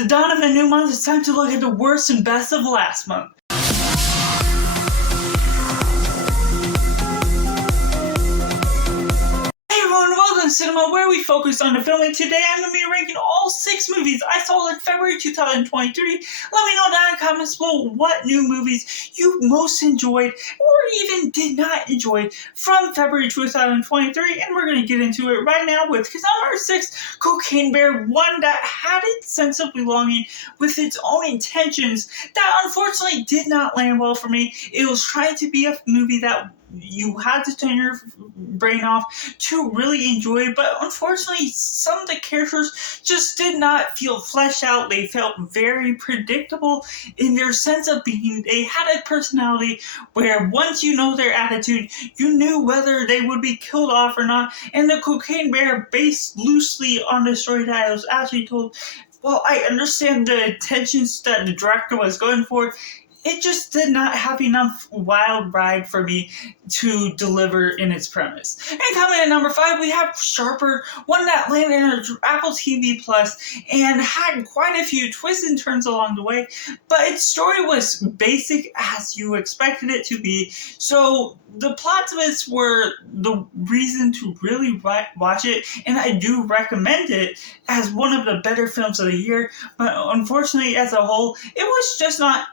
the dawn of a new month, it's time to look at the worst and best of last month. Welcome to Cinema, where we focus on the film, and today I'm going to be ranking all 6 movies I saw in February 2023. Let me know down in the comments below what new movies you most enjoyed or even did not enjoy from February 2023, and we're going to get into it right now with number 6, Cocaine Bear, one that had its sense of belonging with its own intentions that unfortunately did not land well for me. It was trying to be a movie that you had to turn your brain off to really enjoy, but unfortunately some of the characters just did not feel fleshed out. They felt very predictable in their sense of being. They had a personality where once you know their attitude, you knew whether they would be killed off or not. And the Cocaine Bear, based loosely on the story that I was actually told, well, I understand the intentions that the director was going for. It just did not have enough wild ride for me to deliver in its premise. And coming at number 5, we have Sharper, one that landed on Apple TV Plus and had quite a few twists and turns along the way, but its story was basic as you expected it to be. So the plot twists were the reason to really watch it, and I do recommend it as one of the better films of the year, but unfortunately as a whole, it was just not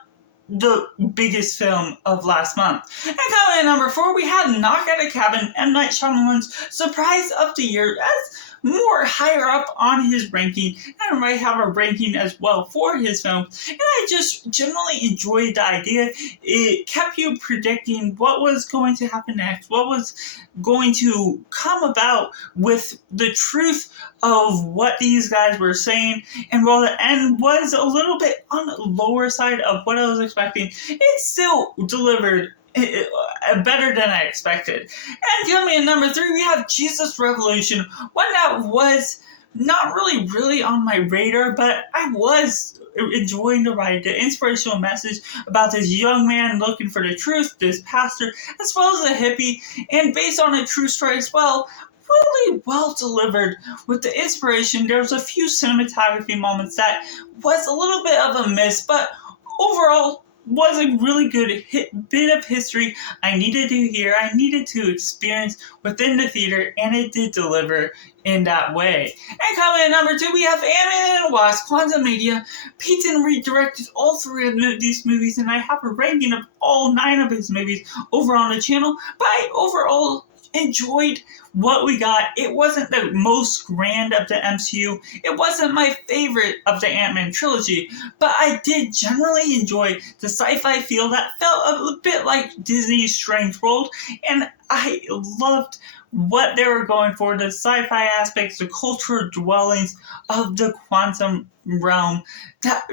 the biggest film of last month. And coming at number 4, we had Knock at a Cabin, M. Night Shyamalan's surprise of the year, as more higher up on his ranking, and I might have a ranking as well for his films. And I just generally enjoyed the idea. It kept you predicting what was going to happen next, what was going to come about with the truth of what these guys were saying. And while the end was a little bit on the lower side of what I was expecting, it still delivered better than I expected. And coming in number 3, we have Jesus Revolution, one that was not really on my radar, but I was enjoying the ride, the inspirational message about this young man looking for the truth, this pastor, as well as a hippie, and based on a true story as well. Really well delivered with the inspiration. There was a few cinematography moments that was a little bit of a miss, but overall was a really good bit of history I needed to hear, I needed to experience within the theater, and it did deliver in that way. And coming at number 2, we have Antman and Wasp Quantumania. Peyton redirected all 3 of these movies, and I have a ranking of all 9 of his movies over on the channel, but I overall enjoyed what we got. It wasn't the most grand of the MCU. It wasn't my favorite of the Ant-Man trilogy, but I did generally enjoy the sci-fi feel that felt a bit like Disney's Strange World, and I loved what they were going for, the sci-fi aspects, the cultural dwellings of the quantum realm that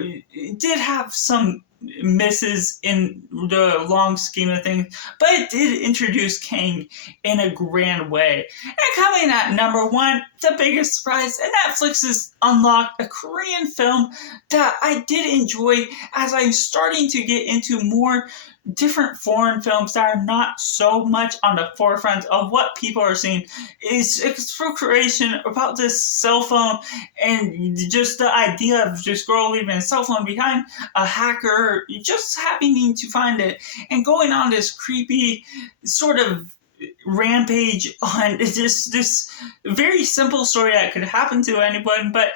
did have some misses in the long scheme of things, but it did introduce Kang in a grand way. And coming at number 1, the biggest surprise, and Netflix has unlocked a Korean film that I did enjoy as I'm starting to get into more different foreign films that are not so much on the forefront of what people are seeing. Is exploration about this cell phone and just the idea of this girl leaving a cell phone behind, a hacker just having to find it and going on this creepy sort of rampage on this very simple story that could happen to anyone, but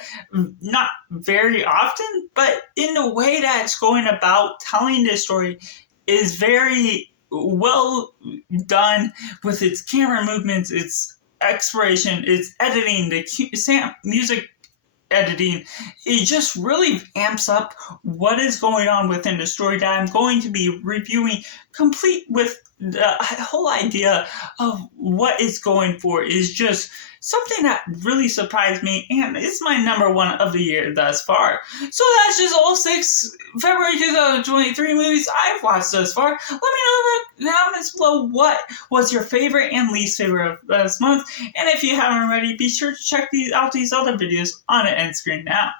not very often. But in the way that it's going about telling this story is very well done with its camera movements, its exploration, its editing, the music editing. It just really amps up what is going on within the story that I'm going to be reviewing, complete with the whole idea of what it's going for is just something that really surprised me, and it's my number 1 of the year thus far. So that's just all 6 February 2023 movies I've watched thus far. Let me know in the comments below what was your favorite and least favorite of this month, and if you haven't already, be sure to check these other videos on the end screen now.